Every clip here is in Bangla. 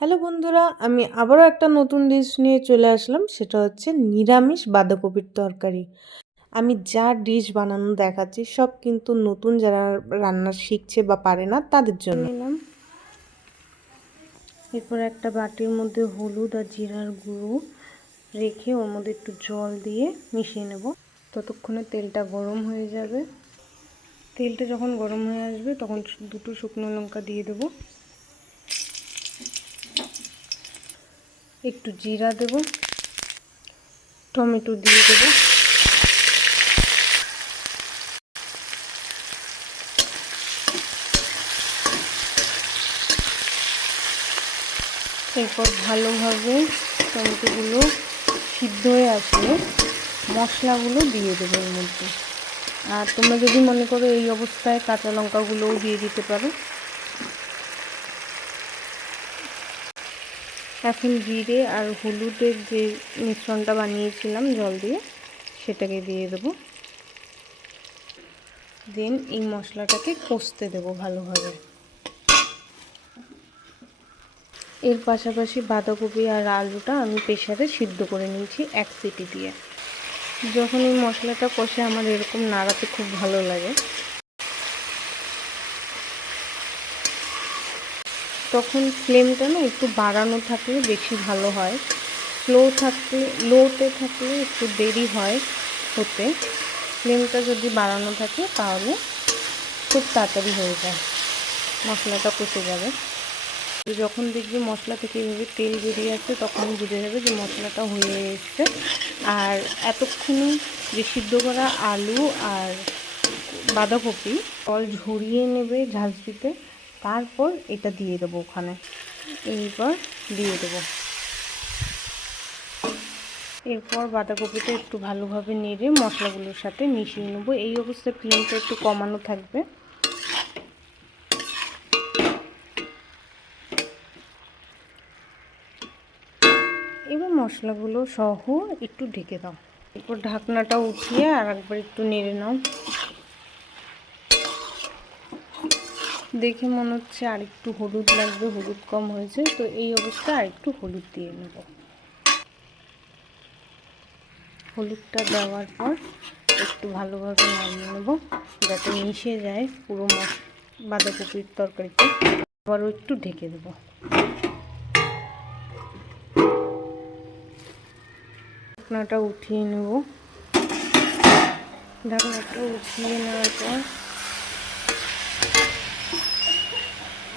হ্যালো বন্ধুরা, আমি আবারও একটা নতুন ডিশ নিয়ে চলে আসলাম। সেটা হচ্ছে নিরামিষ বাঁধাকপির তরকারি। আমি যা ডিশ বানানো দেখাচ্ছি সব কিন্তু নতুন যারা রান্না শিখছে বা পারে না তাদের জন্য। নিলাম, এরপর একটা বাটির মধ্যে হলুদ আর জিরার গুঁড়ো রেখে ওর মধ্যে একটু জল দিয়ে মিশিয়ে নেব। ততক্ষণে তেলটা গরম হয়ে যাবে। তেলটা যখন গরম হয়ে আসবে তখন দুটো শুকনো লঙ্কা দিয়ে দেবো, একটু জিরা দেব, টমেটো দিয়ে দেব, এরপর ভালোভাবে টমেটোগুলো সিদ্ধ হয়ে আসলে মশলাগুলো দিয়ে দেবো এর মধ্যে। আর তোমরা যদি মনে করো এই অবস্থায় কাঁচা লঙ্কাগুলোও দিয়ে দিতে পারো। এখন জিরে আর হলুদের যে মিশ্রণটা বানিয়েছিলাম জল দিয়ে সেটাকে দিয়ে দেবো। দেন এই মশলাটাকে কষতে দেবো ভালোভাবে। এর পাশাপাশি বাঁধাকপি আর আলুটা আমি প্রেসারে সিদ্ধ করে নিয়েছি 1 সিটি দিয়ে। যখন এই মশলাটা কষে আমার এরকম নাড়াতে খুব ভালো লাগে, তখন ফ্লেমটা না একটু বাড়ানো থাকলে বেশি ভালো হয়। লোতে থাকলে একটু দেরি হয় হতে। ফ্লেমটা যদি বাড়ানো থাকে তাহলে খুব তাড়াতাড়ি হয়ে যায়, মশলাটা কষে যাবে। যখন দেখবে মশলা থেকে এভাবে তেল বেরিয়ে আসছে তখনই বুঝে যাবে যে মশলাটা হয়ে এসছে। আর এতক্ষণে যে সিদ্ধ করা আলু আর বাঁধাকপি জল ঝরিয়ে নেবে ঝাঁজ দিতে, তারপর এটা দিয়ে দেবো ওখানে। এইবার দিয়ে দেবো। এরপর বাঁধাকপিটা একটু ভালোভাবে নেড়ে মশলাগুলোর সাথে মিশিয়ে নেবো। এই অবস্থায় ফ্লেমটা একটু কমানো থাকবে। এবার মশলাগুলো সহ একটু ঢেকে দাও। এরপর ঢাকনাটা উঠিয়ে আর একবার একটু নেড়ে নাও। দেখে মনে হচ্ছে আর একটু হলুদ লাগবে, হলুদ কম হয়েছে, তো এই অবস্থায় আর একটু হলুদ দিয়ে নেব। হলুদটা দেওয়ার পর একটু ভালোভাবে নামিয়ে নেব যাতে মিশে যায় পুরো বাঁধাকপির তরকারিতে। আবারও একটু ঢেকে দেব। ঢাকনাটা উঠিয়ে নেব। ঢাকনাটা উঠিয়ে নেওয়ার পর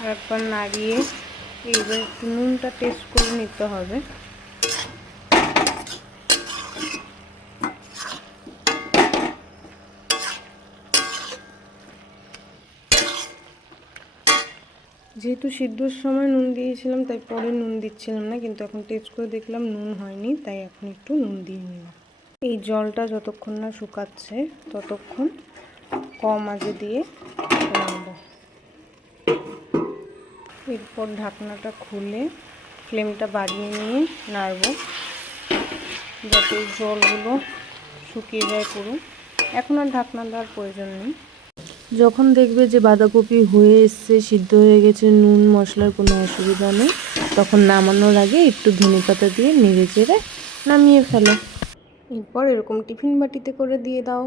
আরেকবার নাড়িয়ে এইবার একটু নুনটা টেস্ট করে নিতে হবে। যেহেতু সিদ্ধর সময় নুন দিয়েছিলাম তাই পরে নুন দিচ্ছিলাম না, কিন্তু এখন টেস্ট করে দেখলাম নুন হয়নি, তাই এখন একটু নুন দিয়ে নিলাম। এই জলটা যতক্ষণ না শুকাচ্ছে ততক্ষণ কম আঁচে দিয়ে নেব। এরপর ঢাকনাটা খুলে ফ্লেমটা বাড়িয়ে নিয়ে নাড়ব যাতে জলগুলো শুকিয়ে যায় পুরো। এখন আর ঢাকনা দেওয়ার প্রয়োজন নেই। যখন দেখবে যে বাঁধাকপি হয়ে এসছে, সিদ্ধ হয়ে গেছে, নুন মশলার কোনো অসুবিধা নেই, তখন নামানোর আগে একটু ধনেপাতা দিয়ে নেড়ে চেড়ে নামিয়ে ফেলো। এরপর এরকম টিফিন বাটিতে করে দিয়ে দাও।